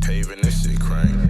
Taven, this shit crank.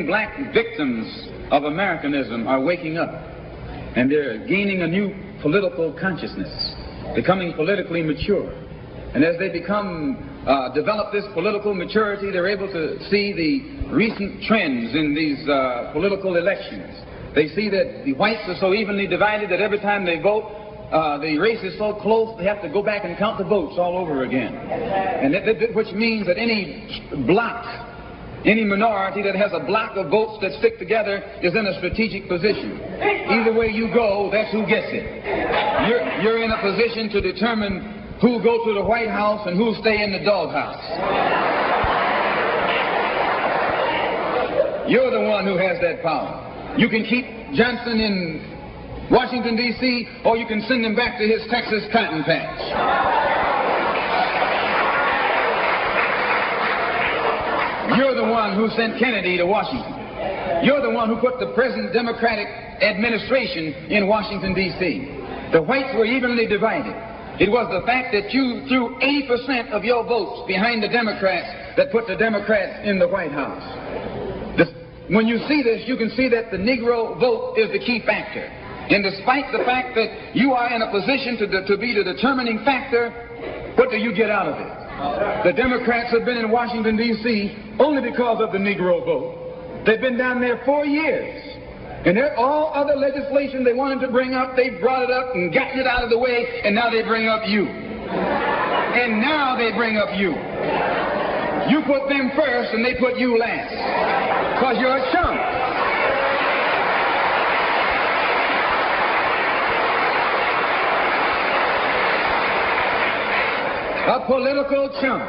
million black victims of Americanism are waking up, and they're gaining a new political consciousness, becoming politically mature. And as they develop this political maturity, they're able to see the recent trends in these political elections. They see that the whites are so evenly divided that every time they vote, the race is so close they have to go back and count the votes all over again. And which means that any block, any minority that has a block of votes that stick together is in a strategic position. Either way you go, that's who gets it. You're in a position to determine who go to the White House and who stay in the doghouse. You're the one who has that power. You can keep Johnson in Washington, D.C., or you can send him back to his Texas cotton patch. You're the one who sent Kennedy to Washington. You're the one who put the present Democratic administration in Washington, D.C. The whites were evenly divided. It was the fact that you threw 80% of your votes behind the Democrats that put the Democrats in the White House. When you see this, you can see that the Negro vote is the key factor. And despite the fact that you are in a position to be the determining factor, what do you get out of it? The Democrats have been in Washington, D.C. only because of the Negro vote. They've been down there 4 years. And all other legislation they wanted to bring up, they brought it up and gotten it out of the way, and now they bring up you. And now they bring up you. You put them first and they put you last. Because you're a chump. A political chump.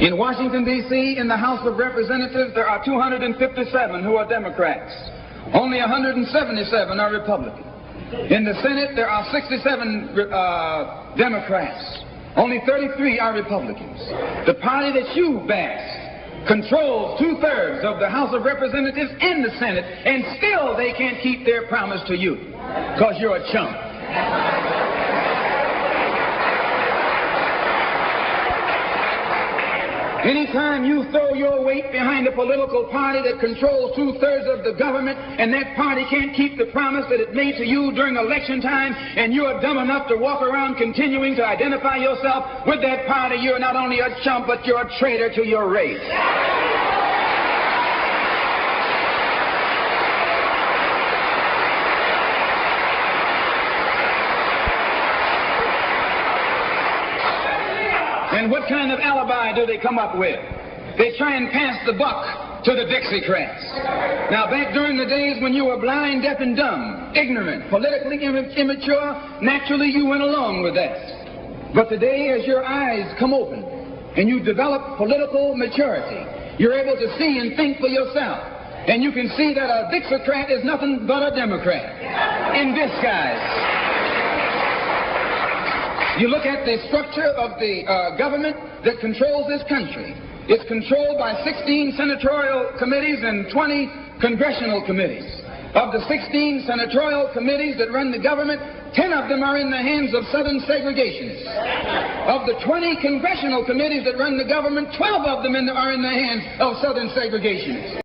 In Washington, D.C., in the House of Representatives, there are 257 who are Democrats. Only 177 are Republican. In the Senate, there are 67 Democrats. Only 33 are Republicans. The party that you bash controls 2/3 of the House of Representatives and the Senate, and still they can't keep their promise to you, because you're a chump. Anytime you throw your weight behind a political party that controls 2/3 of the government, and that party can't keep the promise that it made to you during election time, and you're dumb enough to walk around continuing to identify yourself with that party, you're not only a chump, but you're a traitor to your race. And what kind of alibi do they come up with? They try and pass the buck to the Dixiecrats. Now, back during the days when you were blind, deaf, and dumb, ignorant, politically immature, naturally you went along with that. But today, as your eyes come open and you develop political maturity, you're able to see and think for yourself. And you can see that a Dixiecrat is nothing but a Democrat in disguise. You look at the structure of the government that controls this country. It's controlled by 16 senatorial committees and 20 congressional committees. Of the 16 senatorial committees that run the government, 10 of them are in the hands of Southern segregationists. Of the 20 congressional committees that run the government, 12 of them are in the hands of Southern segregationists.